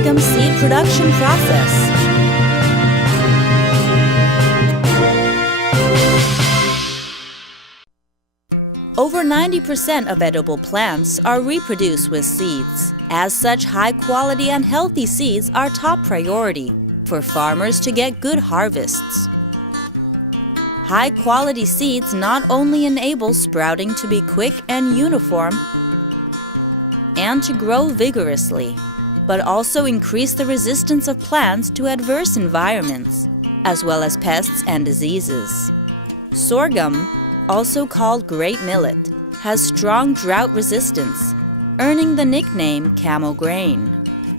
sorghum seed production process. Over 90% of edible plants are reproduced with seeds. As such, high-quality and healthy seeds are top priority for farmers to get good harvests. High-quality seeds not only enable sprouting to be quick and uniform and to grow vigorously, but also increase the resistance of plants to adverse environments, as well as pests and diseases. Sorghum, also called great millet, has strong drought resistance, earning the nickname camel grain.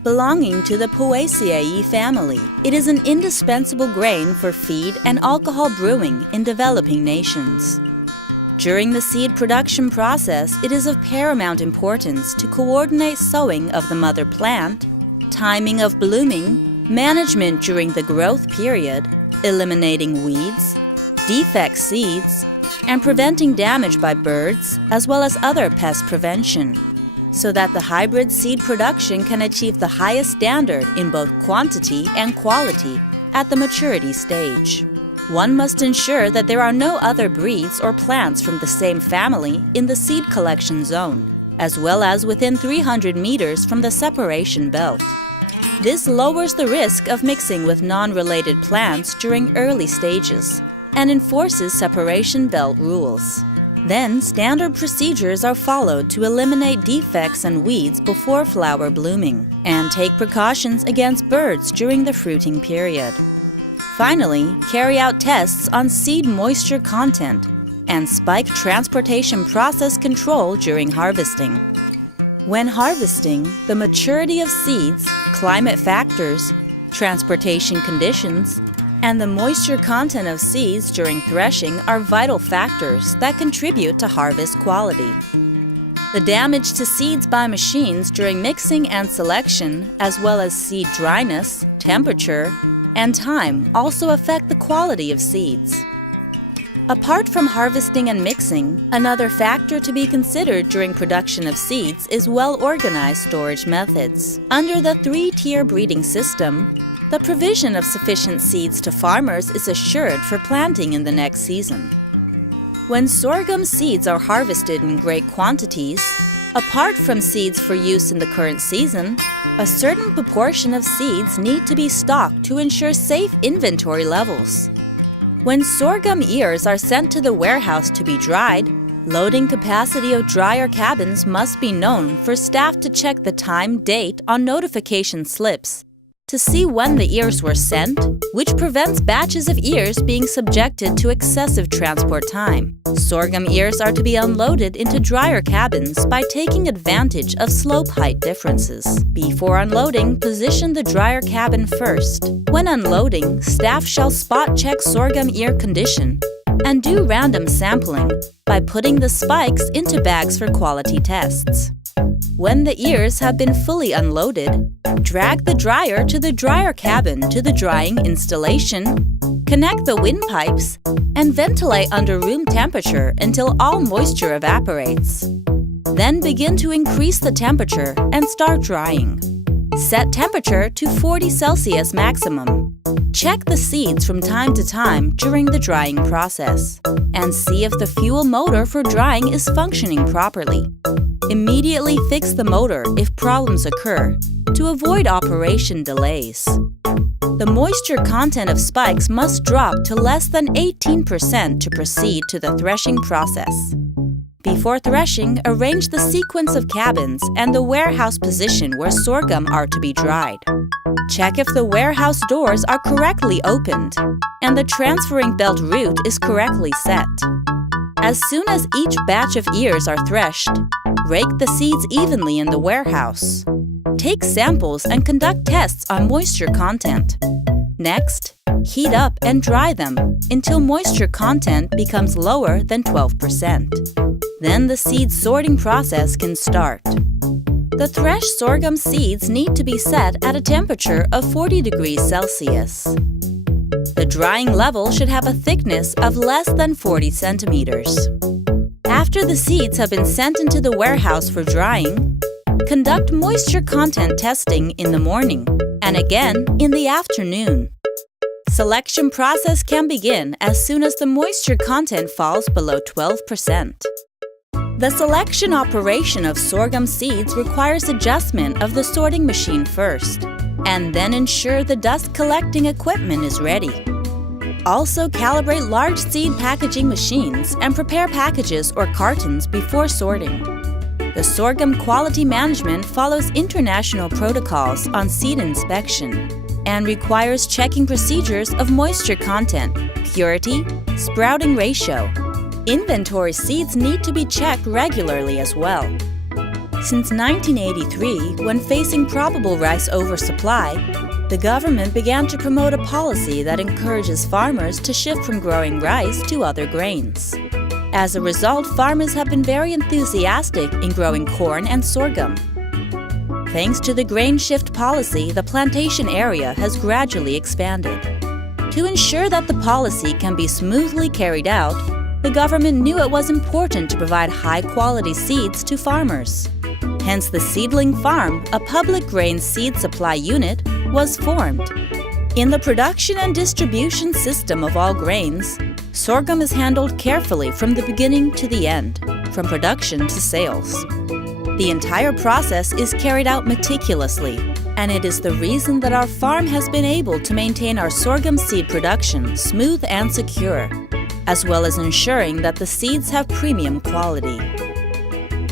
Belonging to the Poaceae family, it is an indispensable grain for feed and alcohol brewing in developing nations. During the seed production process, it is of paramount importance to coordinate sowing of the mother plant, timing of blooming, management during the growth period, eliminating weeds, defect seeds, and preventing damage by birds as well as other pest prevention, so that the hybrid seed production can achieve the highest standard in both quantity and quality at the maturity stage. One must ensure that there are no other breeds or plants from the same family in the seed collection zone, as well as within 300 meters from the separation belt. This lowers the risk of mixing with non-related plants during early stages and enforces separation belt rules. Then, standard procedures are followed to eliminate defects and weeds before flower blooming and take precautions against birds during the fruiting period. Finally, carry out tests on seed moisture content and spike transportation process control during harvesting. When harvesting, the maturity of seeds, climate factors, transportation conditions, and the moisture content of seeds during threshing are vital factors that contribute to harvest quality. The damage to seeds by machines during mixing and selection, as well as seed dryness, temperature, and time also affect the quality of seeds. Apart from harvesting and mixing, another factor to be considered during production of seeds is well-organized storage methods. Under the three-tier breeding system, the provision of sufficient seeds to farmers is assured for planting in the next season. When sorghum seeds are harvested in great quantities, apart from seeds for use in the current season, a certain proportion of seeds need to be stocked to ensure safe inventory levels. When sorghum ears are sent to the warehouse to be dried, loading capacity of dryer cabins must be known for staff to check the time, date on notification slips to see when the ears were sent, which prevents batches of ears being subjected to excessive transport time. Sorghum ears are to be unloaded into dryer cabins by taking advantage of slope height differences. Before unloading, position the dryer cabin first. When unloading, staff shall spot check sorghum ear condition and do random sampling by putting the spikes into bags for quality tests. When the ears have been fully unloaded, drag the dryer to the dryer cabin to the drying installation, connect the windpipes, and ventilate under room temperature until all moisture evaporates. Then begin to increase the temperature and start drying. Set temperature to 40 Celsius maximum. Check the seeds from time to time during the drying process and see if the fuel motor for drying is functioning properly. Immediately fix the motor if problems occur to avoid operation delays. The moisture content of spikes must drop to less than 18% to proceed to the threshing process. Before threshing, arrange the sequence of cabins and the warehouse position where sorghum are to be dried. Check if the warehouse doors are correctly opened and the transferring belt route is correctly set. As soon as each batch of ears are threshed, rake the seeds evenly in the warehouse. Take samples and conduct tests on moisture content. Next, heat up and dry them until moisture content becomes lower than 12%. Then the seed sorting process can start. The threshed sorghum seeds need to be set at a temperature of 40 degrees Celsius. The drying level should have a thickness of less than 40 centimeters. After the seeds have been sent into the warehouse for drying, Conduct moisture content testing in the morning and again in the afternoon. Selection process can begin as soon as the moisture content falls below 12%. The selection operation of sorghum seeds requires adjustment of the sorting machine first, and then ensure the dust collecting equipment is ready. Also calibrate large seed packaging machines and prepare packages or cartons before sorting. The sorghum quality management follows international protocols on seed inspection and requires checking procedures of moisture content, purity, sprouting ratio. Inventory seeds need to be checked regularly as well. Since 1983, when facing probable rice oversupply, the government began to promote a policy that encourages farmers to shift from growing rice to other grains. As a result, farmers have been very enthusiastic in growing corn and sorghum. Thanks to the grain shift policy, the plantation area has gradually expanded. To ensure that the policy can be smoothly carried out, the government knew it was important to provide high-quality seeds to farmers. Hence, the Seedling Farm, a public grain seed supply unit, was formed. In the production and distribution system of all grains, sorghum is handled carefully from the beginning to the end, from production to sales. The entire process is carried out meticulously, and it is the reason that our farm has been able to maintain our sorghum seed production smooth and secure, as well as ensuring that the seeds have premium quality.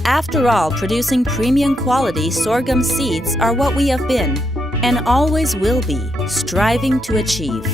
After all, producing premium quality sorghum seeds are what we have been, and always will be, striving to achieve.